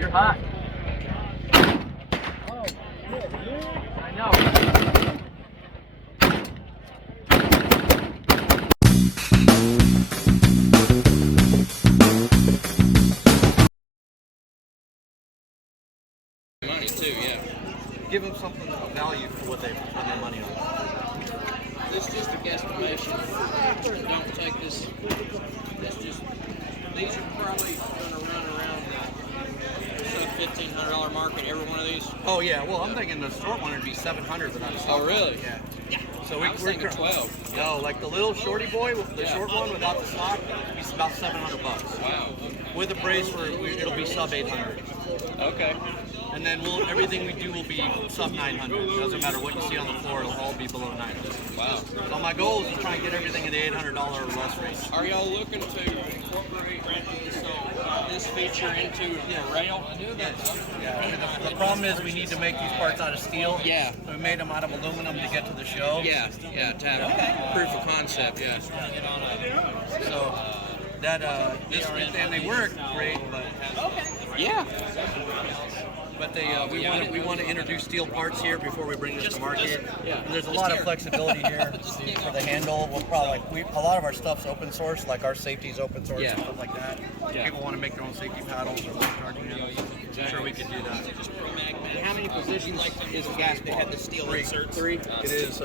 You're hot. Oh, shit, dude. I know. Money too, yeah. Give them something of value for what they spend their money on. This is just a guesstimation. Don't take this. That's just. These are probably going to run around the $1,500 market. Every one of these. Oh yeah, well I'm thinking the short one would be $700 without a stock. Oh really? Yeah. Yeah. So I was thinking 12. No, like the little shorty boy, the short one without the stock, it's about $700. Wow. With a brace, it'll be sub 800. Okay. And then everything we do will be sub 900. Doesn't matter what you see on the floor, it'll all be below 900. Wow. So my goal is to try and get everything in the $800 or less range. Are y'all looking to incorporate this feature into the rail? Yes. Yeah. The problem is we need to make these parts out of steel. Yeah. So we made them out of aluminum to get to the show. Yeah. Yeah. To have proof of concept. Yeah. So that and they work great, but Yeah. But we want to introduce steel parts here before we bring this to market. Yeah. And there's a lot of flexibility here for the handle. We'll probably a lot of our stuff's open source, like our safety's open source and stuff like that. Yeah. People want to make their own safety paddles or charging handles. I'm sure we could do that. And how many positions is the gas block? They had the steel inserts. Three. It is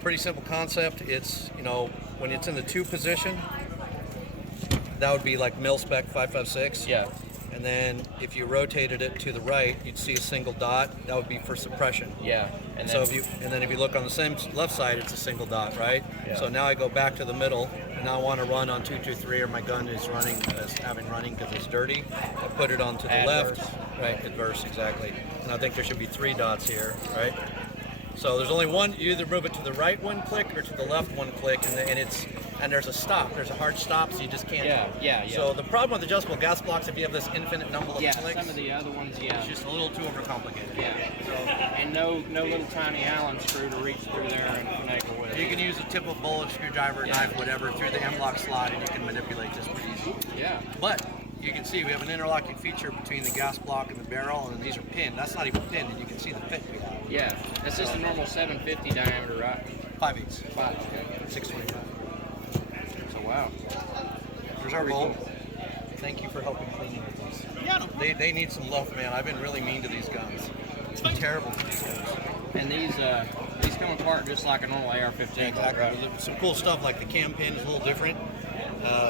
pretty simple concept. It's when it's in the 2 position, that would be like mil spec 556. Yeah. And then if you rotated it to the right, you'd see a single dot. That would be for suppression. Yeah. And So if you look on the same left side, it's a single dot, right? Yeah. So now I go back to the middle, and now I want to run on 223, or my gun is running because it's dirty. I put it onto the Adverse. left, right? Adverse, exactly. And I think there should be 3 dots here, right? So there's only one. You either move it to the right 1 click or to the left 1 click, and there's a stop. There's a hard stop, so you just can't. Yeah. So the problem with adjustable gas blocks, if you have this infinite number of clicks, Some of the other ones, it's just a little too overcomplicated. Yeah. So And no little tiny Allen screw to reach through there and finagle with. you can use a tip of bullet, screwdriver, knife, whatever, through the M-lock slot, and you can manipulate this pretty easy. Yeah. But you can see we have an interlocking feature between the gas block and the barrel, and these are pinned. That's not even pinned, and you can see the fit we have. Yeah. That's just a normal 750 diameter, right? 5/8, 625. So wow. There's our bolt. Thank you for helping clean with these. Yeah, no. They need some love, man. I've been really mean to these guns. It's been terrible to these guns. And these come apart just like a normal AR-15. Exactly. Right? There's some cool stuff like the cam pin is a little different.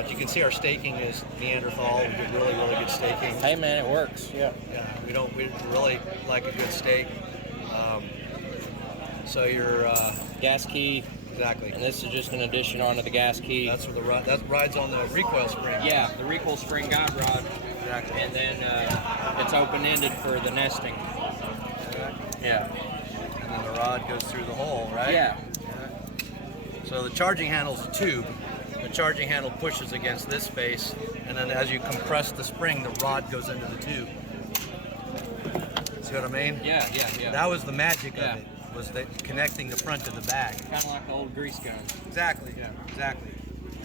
You can see our staking is Neanderthal. We get really, really good staking. Hey man, it works. Yeah. Yeah, we really like a good stake. So your Gas key. exactly. And this is just an addition onto the gas key. That's where that rides on the recoil spring. Yeah, the recoil spring guide rod. Exactly. And then it's open-ended for the nesting. Yeah. And then the rod goes through the hole, right? Yeah. So the charging handle is a tube. The charging handle pushes against this space, and then as you compress the spring, the rod goes into the tube. See what I mean? Yeah. That was the magic Yeah. of it, was connecting the front to the bag. Kind of like the old grease gun. Exactly. Yeah. Exactly.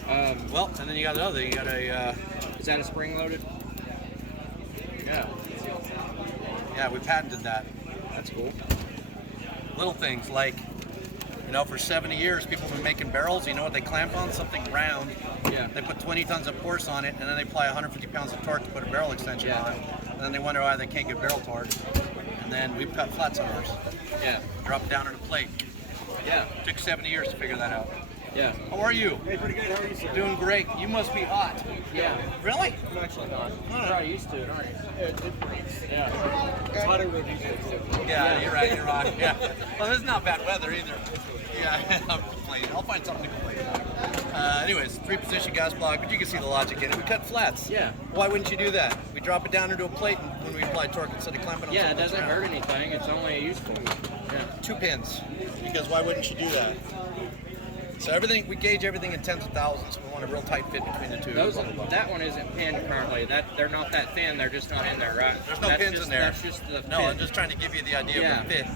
Um, Well, and then you got the other. You got a. Is that a spring loaded? Yeah. Yeah, we patented that. That's cool. Little things like, for 70 years, people have been making barrels. You know what they clamp on? Something round. Yeah. They put 20 tons of force on it, and then they apply 150 pounds of torque to put a barrel extension Yeah. on it. And then they wonder why they can't get barrel torque. And then we've cut flats on ours. Yeah. Drop it down on a plate. Yeah. Took 70 years to figure that out. Yeah. How are you? Hey, pretty good. How are you, sir? Doing great. You must be hot. Yeah. Really? I'm actually not. You're probably used to it, aren't you? Yeah, it's different. Yeah. It's hotter than usual. Yeah, you're right. You're right. Yeah. Well, this is not bad weather either. Yeah, I'm complaining. I'll find something to complain about. Anyways, 3-position gas block, but you can see the logic in it. We cut flats. Yeah. Why wouldn't you do that? We drop it down into a plate and when we apply torque instead of clamping on Yeah, it something doesn't that's hurt round. anything. It's only useful. Yeah. 2 pins. Because why wouldn't you do that? So we gauge everything in tens of thousands. So we want a real tight fit between the two. That one isn't pinned currently. They're not that thin. They're just not in there, right? There's no pins in there. That's just the No, fit. I'm just trying to give you the idea Yeah. of the fit.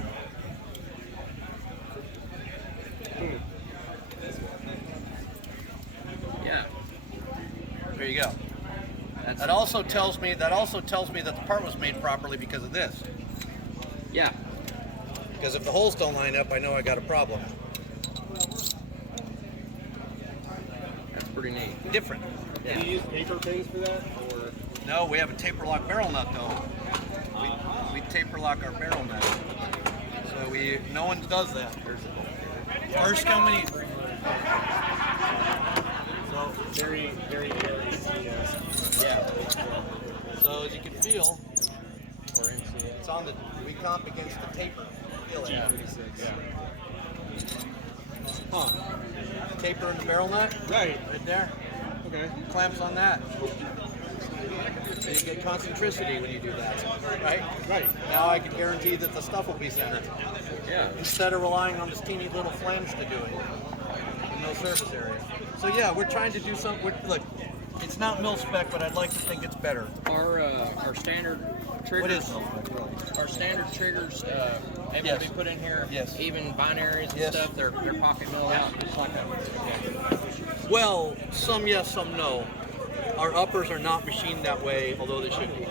Yeah. There you go. That also tells me that the part was made properly because of this. Yeah. Because if the holes don't line up, I know I got a problem. That's pretty neat. Different. Do you use paper pins for that, or? No, we have a taper lock barrel nut though. We taper lock our barrel nut. So no one does that. First company. So Very, very easy. yeah. So as you can feel, it's on the. We comp against the taper. Feel it. Yeah. 36. Yeah. Huh. Taper in the barrel nut. Right. Right there. Okay. Clamps on that. So you get concentricity when you do that, right? Right. Now I can guarantee that the stuff will be centered. Yeah. Instead of relying on this teeny little flange to do it. No surface area. So yeah, we're trying to do something. Look, it's not mil spec, but I'd like to think it's better. Our standard triggers. What is mil spec really? Our standard triggers able Yes. to be put in here. Yes. Even binaries and Yes. stuff. They're pocket milled out just like a. Well, some yes, some no. Our uppers are not machined that way, although they should be.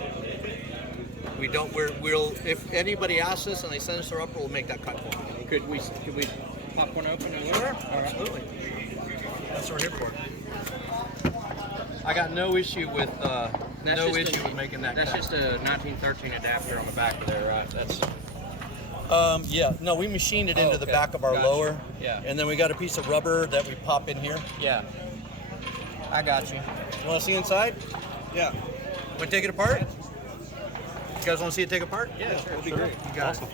We don't. We'll. If anybody asks us and they send us their upper, we'll make that cut for them. Could we pop one open and look? Sure, absolutely. That's what we're here for. I got no issue with with making that That's cut. just a 1913 adapter on the back of there, right? That's Yeah, no, we machined it into the okay. back of our Gotcha. lower. Yeah. And then we got a piece of rubber that we pop in here. yeah. I got you. You want to see inside? Yeah. Want to take it apart? You guys want to see it take apart? Yeah, that'd be great. You got it.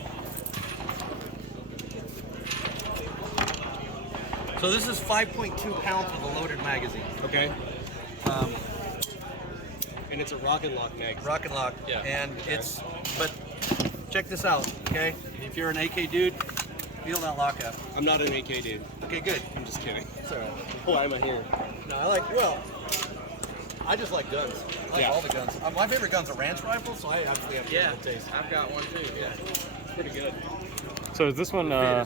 So this is 5.2 pounds with a loaded magazine. Okay. And it's a rocket lock mag. Rock and lock. Yeah. And but check this out, okay? If you're an AK dude, feel that lockup. I'm not an AK dude. Okay, good. I'm just kidding. It's all right. Why am I here? No, I just like guns. I like Yeah. all the guns. My favorite gun's a ranch rifle, so I actually have Yeah. good taste. I've got one too. Yeah. It's pretty good. So is this one, Yeah,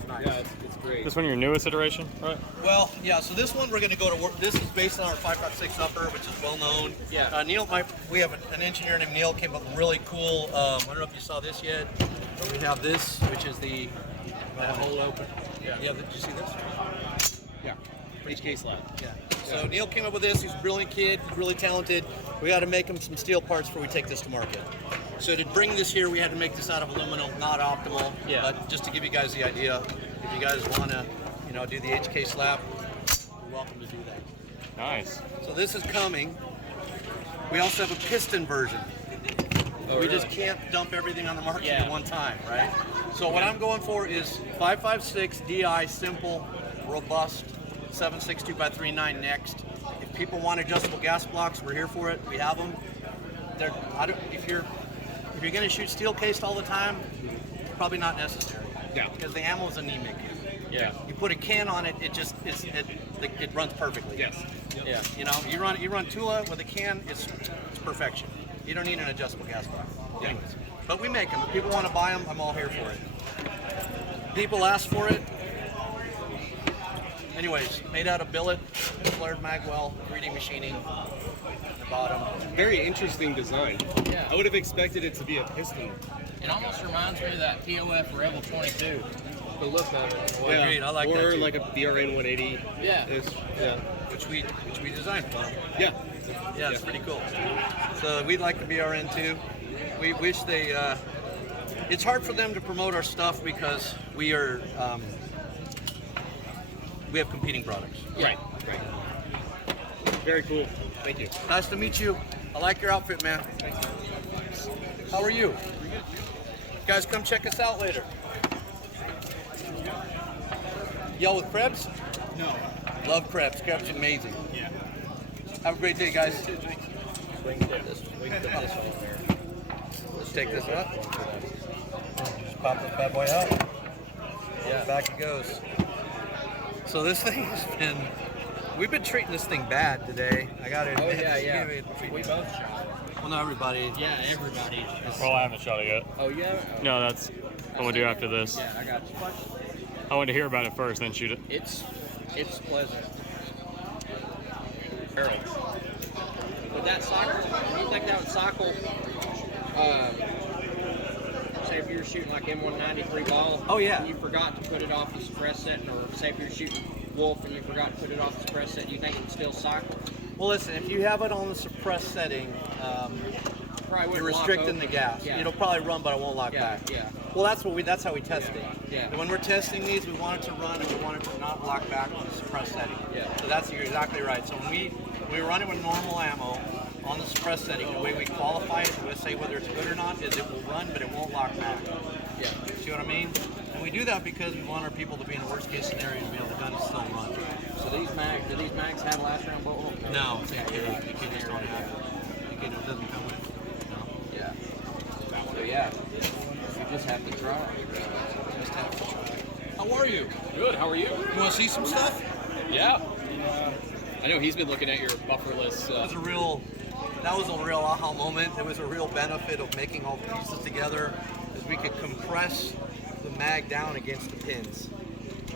it's great. this one your newest iteration, right? Well, yeah. So this one we're going to go to work. This is based on our 5.6 upper, which is well known. Yeah. We have an engineer named Neil came up with really cool. I don't know if you saw this yet. But we have this, which is the hole open. Yeah. Yeah. Did you see this? Yeah. HK slab. Yeah. So Neil came up with this. He's a brilliant kid. He's really talented. We got to make him some steel parts before we take this to market. So to bring this here, we had to make this out of aluminum, not optimal. Yeah. But just to give you guys the idea, if you guys want to, do the HK slab, you're welcome to do that. Nice. So this is coming. We also have a piston version. We just can't dump everything on the market Yeah. at one time, right? So what I'm going for is 5.56 DI, simple, robust, 7.62 by 3.9 next. If people want adjustable gas blocks, we're here for it. We have them. If you're going to shoot steel cased all the time, probably not necessary. Yeah. Because the ammo is anemic. Yeah. You put a can on it, it runs perfectly. Yes. Yeah. You run Tula with a can, it's perfection. You don't need an adjustable gas block. Anyways, but we make them. If people want to buy them, I'm all here for it. People ask for it. Anyways, made out of billet, flared magwell, 3D machining, the bottom. Very interesting design. Yeah. I would have expected it to be a piston. It almost reminds me of that POF Rebel 22. The look of it. Well, agreed. I like that Or too. like a BRN 180. Yeah. Yeah. which we designed for them. Yeah. Yeah, it's pretty cool. So we'd like the BRN too. We wish they. It's hard for them to promote our stuff because we are. We have competing products. Right. Right. Very cool. Thank you. Nice to meet you. I like your outfit, man. How are you? Guys, come check us out later. Y'all with Krebs? No. Love Krebs. Krebs is amazing. Yeah. Have a great day, guys. We can put this one there. Let's take this up. Just pop this bad boy out. Yeah, back it goes. So this thing has been, we've been treating this thing bad today. I gotta Oh admit. yeah. We We both shot it. well, not everybody. Yeah, everybody. Well, I haven't shot it yet. Oh yeah. No, that's what we'll do after this. Yeah, I got you. I want to hear about it first, then shoot it. It's pleasant. Barrel. would that cycle? Do you think that would cycle? Say if you were shooting like M193 ball. Oh, yeah. And you forgot to put it off the suppress setting, or say if you're shooting wolf and you forgot to put it off the suppress set, do you think it would still cycle? Well, listen, if you have it on the suppressed setting, Probably you're wouldn't lock restricting open. the gas. Yeah. It'll probably run, but it won't lock Yeah, back. yeah. Well, that's how we test it. Yeah. And when we're testing these, we want it to run and we want it to not lock back on the suppressed setting. Yeah. So that's you're exactly right. So when we run it with normal ammo on the suppressed setting, the way we qualify it, we say whether it's good or not, is it will run, but it won't lock back. Yeah. See what I mean? And we do that because we want our people to be in the worst case scenario to be able to gun and still run. So do these mags have last round bullet hole? No, you just don't have it. It doesn't come with it. No. Yeah. So yeah, you just have to try. Just have to try. How are you? Good. How are you? You want to see some stuff? Yeah. I know he's been looking at your bufferless. That was a real aha moment. It was a real benefit of making all the pieces together, is we could compress the mag down against the pins,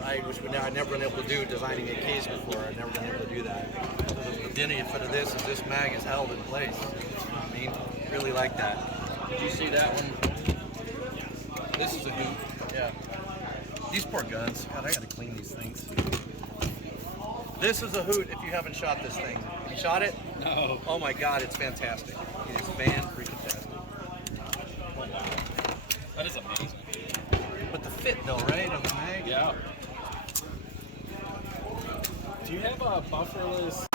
right? Which I'd never been able to do designing a case before. I'd never been able to do that. So the benefit of this is this mag is held in place. You know what I mean? Really like that. Did you see that one? This is a hoot. Yeah. These poor guns. God, I gotta clean these things. This is a hoot if you haven't shot this thing. Have you shot it? No. Oh my God, it's fantastic. It is fan-freaking-tastic. That is amazing. But the fit though, right, on the mag? Yeah. Do you have a bufferless